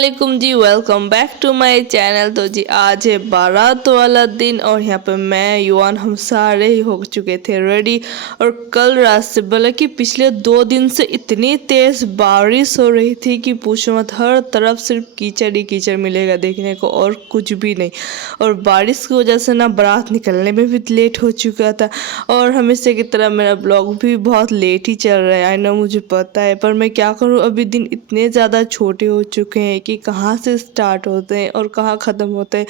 अस्सलामुअलैकुम जी, welcome back to my channel. तो जी आज है बारात वाला दिन और यहाँ पे मैं युवान हम सारे ही हो चुके थे रेडी। और कल रात से बल्कि पिछले 2 दिन से इतनी तेज़ बारिश हो रही थी कि पूछो मत। हर तरफ सिर्फ कीचड़ ही कीचड़ मिलेगा देखने को और कुछ भी नहीं। और बारिश की वजह से ना बारात निकलने में भी लेट हो चुका था और हमेशा की तरह मेरा ब्लॉग भी बहुत लेट ही चल रहा है। आई नो, मुझे पता है, पर मैं क्या करूँ, अभी दिन इतने ज़्यादा छोटे हो चुके हैं कि कहाँ से स्टार्ट होते हैं और कहाँ ख़त्म होते हैं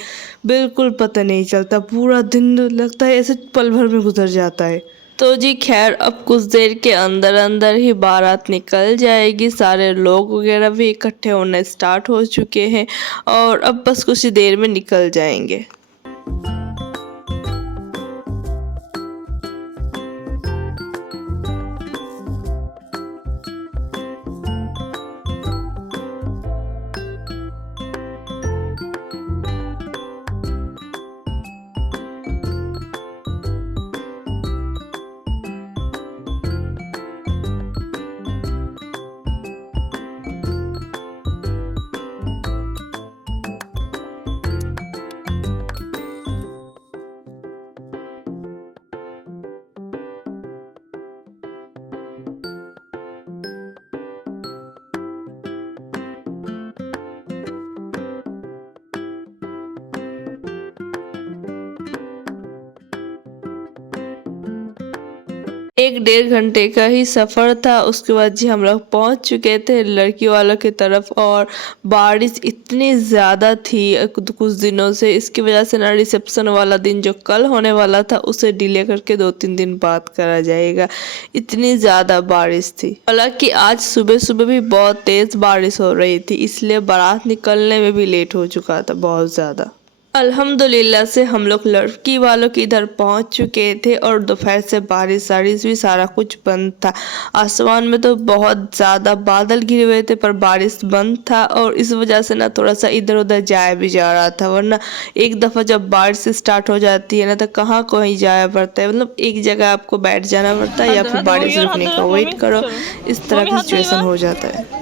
बिल्कुल पता नहीं चलता। पूरा दिन लगता है ऐसे पल भर में गुजर जाता है। तो जी खैर, अब कुछ देर के अंदर अंदर ही बारात निकल जाएगी। सारे लोग वगैरह भी इकट्ठे होने स्टार्ट हो चुके हैं और अब बस कुछ ही देर में निकल जाएंगे। एक 1.5 घंटे का ही सफ़र था। उसके बाद जी हम लोग पहुंच चुके थे लड़की वालों की तरफ और बारिश इतनी ज़्यादा थी कुछ दिनों से। इसकी वजह से ना रिसेप्शन वाला दिन जो कल होने वाला था उसे डिले करके 2-3 दिन बाद करा जाएगा। इतनी ज़्यादा बारिश थी। हालांकि आज सुबह सुबह भी बहुत तेज़ बारिश हो रही थी, इसलिए बारात निकलने में भी लेट हो चुका था बहुत ज़्यादा। अल्हम्दुलिल्लाह से हम लोग लड़की वालों के इधर पहुंच चुके थे और दोपहर से बारिश वारिश भी सारा कुछ बंद था। आसमान में तो बहुत ज़्यादा बादल घिरे हुए थे पर बारिश बंद था और इस वजह से ना थोड़ा सा इधर उधर जाया भी जा रहा था। वरना एक दफ़ा जब बारिश स्टार्ट हो जाती है ना तो कहाँ कहीं जाया पड़ता है, मतलब एक जगह आपको बैठ जाना पड़ता है या फिर बारिश रुकने का वेट करो। इस तरह का सिचुएशन हो जाता है।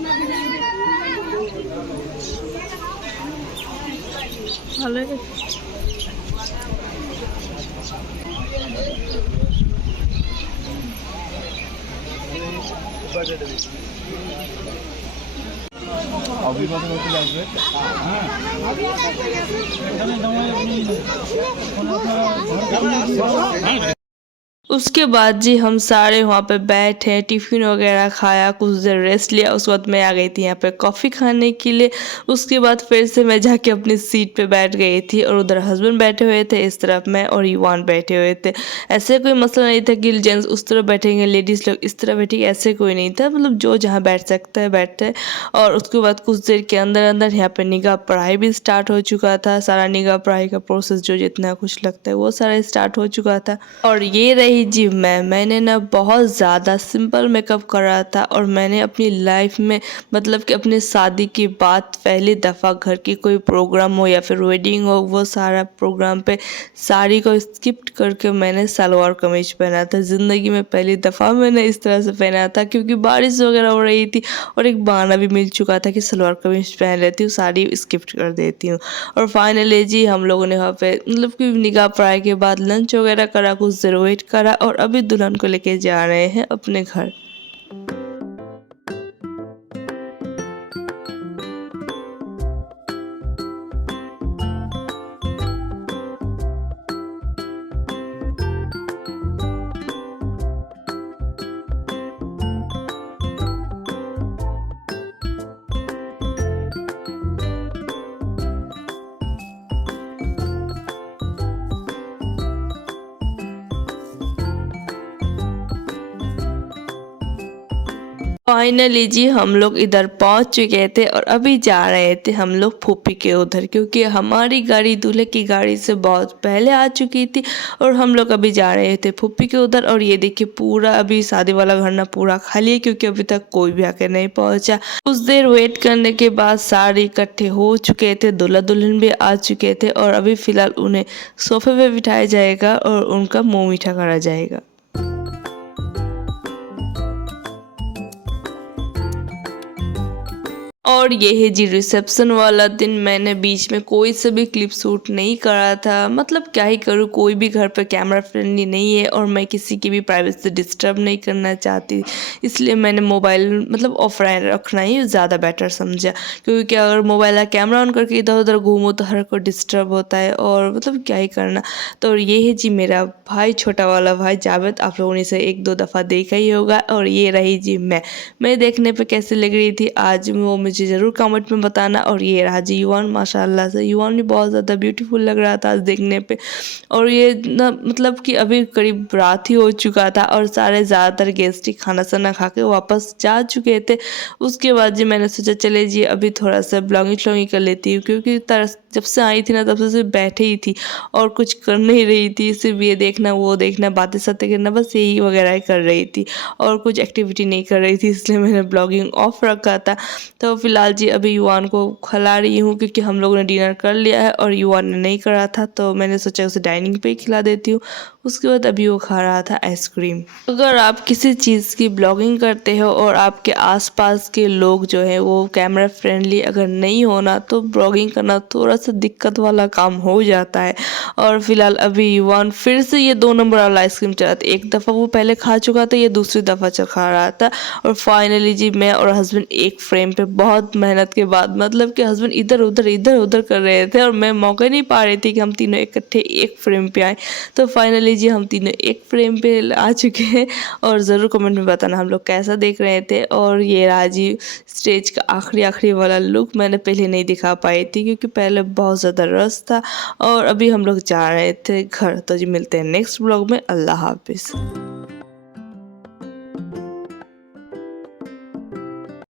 उसके बाद जी हम सारे वहाँ पे बैठे, टिफ़िन वगैरह खाया, कुछ देर रेस्ट लिया। उस वक्त मैं आ गई थी यहाँ पे कॉफ़ी खाने के लिए। उसके बाद फिर से मैं जाके अपनी सीट पे बैठ गई थी और उधर हस्बैंड बैठे हुए थे, इस तरफ मैं और युवान बैठे हुए थे। ऐसे कोई मसला नहीं था कि जेंट्स उस तरफ बैठेंगे, लेडीज़ लोग इस तरफ बैठेंगे, ऐसे कोई नहीं था। मतलब जो जहाँ बैठ सकता है बैठे। और उसके बाद कुछ देर के अंदर अंदर यहाँ पे निकाह पढ़ाई भी स्टार्ट हो चुका था। सारा निकाह पढ़ाई का प्रोसेस जो जितना कुछ लगता है वो सारा स्टार्ट हो चुका था। और ये रही जी मैंने ना बहुत ज़्यादा सिंपल मेकअप करा था और मैंने अपनी लाइफ में मतलब कि अपनी शादी की बात पहली दफ़ा घर की कोई प्रोग्राम हो या फिर वेडिंग हो, वो सारा प्रोग्राम पे साड़ी को स्किप करके मैंने सलवार कमीज पहना था। ज़िंदगी में पहली दफ़ा मैंने इस तरह से पहना था क्योंकि बारिश वगैरह हो रही थी और एक बहाना भी मिल चुका था कि सलवार कमीज पहन लेती हूँ, साड़ी स्किप कर देती हूँ। और फाइनली जी हम लोगों ने वहाँ पे मतलब कि निकाह पढ़ाई के बाद लंच वगैरह करा, कुछ देर वेट करा और अभी दुल्हन को लेके जा रहे हैं अपने घर। फाइनली जी हम लोग इधर पहुंच चुके थे और अभी जा रहे थे हम लोग फूफी के उधर, क्योंकि हमारी गाड़ी दूल्हे की गाड़ी से बहुत पहले आ चुकी थी और हम लोग अभी जा रहे थे फूफी के उधर। और ये देखिए पूरा अभी शादी वाला घर ना पूरा खाली है क्योंकि अभी तक कोई भी आके नहीं पहुंचा। कुछ देर वेट करने के बाद सारे इकट्ठे हो चुके थे, दूल्हा दुल्हन भी आ चुके थे और अभी फ़िलहाल उन्हें सोफे पे बिठाया जाएगा और उनका मुँह मीठा करा जाएगा। और ये है जी रिसेप्शन वाला दिन। मैंने बीच में कोई से भी क्लिप शूट नहीं करा था, मतलब क्या ही करूँ, कोई भी घर पे कैमरा फ्रेंडली नहीं है और मैं किसी की भी प्राइवेसी डिस्टर्ब नहीं करना चाहती, इसलिए मैंने मोबाइल मतलब ऑफलाइन रखना ही ज़्यादा बेटर समझा। क्योंकि क्या, अगर मोबाइल या कैमरा ऑन करके इधर उधर घूमो तो हर कोई डिस्टर्ब होता है और मतलब क्या ही करना। तो ये है जी मेरा भाई, छोटा वाला भाई जावेद, आप लोगों ने इसे एक दो दफ़ा देखा ही होगा। और ये रही जी मैं देखने पे कैसे लग रही थी आज वो मुझे ज़रूर कमेंट में बताना। और ये रहा जी युवान, माशाल्लाह से युवान भी बहुत ज़्यादा ब्यूटीफुल लग रहा था आज देखने पे। और ये ना मतलब कि अभी करीब रात ही हो चुका था और सारे ज़्यादातर गेस्ट ही खाना साना खा के वापस जा चुके थे। उसके बाद जी मैंने सोचा चले जी अभी थोड़ा सा ब्लॉगिंग श्लॉगिंग कर लेती हूँ, क्योंकि जब से आई थी ना तब से सिर्फ बैठे ही थी और कुछ कर नहीं रही थी, सिर्फ ये देखना वो देखना बातें सातें करना, बस यही वगैरह ही कर रही थी और कुछ एक्टिविटी नहीं कर रही थी, इसलिए मैंने ब्लॉगिंग ऑफ रखा था। तो फिलहाल जी अभी युवान को खिला रही हूँ, क्योंकि हम लोगों ने डिनर कर लिया है और युवान ने नहीं करा था, तो मैंने सोचा उसे डाइनिंग पे ही खिला देती हूँ। उसके बाद अभी वो खा रहा था आइसक्रीम। अगर आप किसी चीज़ की ब्लॉगिंग करते हो और आपके आसपास के लोग जो है वो कैमरा फ्रेंडली अगर नहीं होना, तो ब्लॉगिंग करना थोड़ा सा दिक्कत वाला काम हो जाता है। और फिलहाल अभी युवान फिर से ये 2 नंबर वाला आइसक्रीम चला था। एक दफ़ा वो पहले खा चुका था, ये दूसरी दफ़ा खा रहा था। और फाइनली जी मैं और हस्बैंड एक फ्रेम पे बहुत मेहनत के बाद, मतलब कि हस्बैंड इधर उधर कर रहे थे और मैं मौका नहीं पा रही थी कि हम तीनों इकट्ठे एक फ्रेम पे आए। तो फाइनली जी हम तीनों एक फ्रेम पे आ चुके हैं। और ज़रूर कमेंट में बताना हम लोग कैसा देख रहे थे। और ये रहा जी स्टेज का आखिरी वाला लुक, मैंने पहले नहीं दिखा पाई थी क्योंकि पहले बहुत ज़्यादा रश था। और अभी हम लोग जा रहे थे घर। तो जी मिलते हैं नेक्स्ट ब्लॉग में। अल्लाह हाफिज़।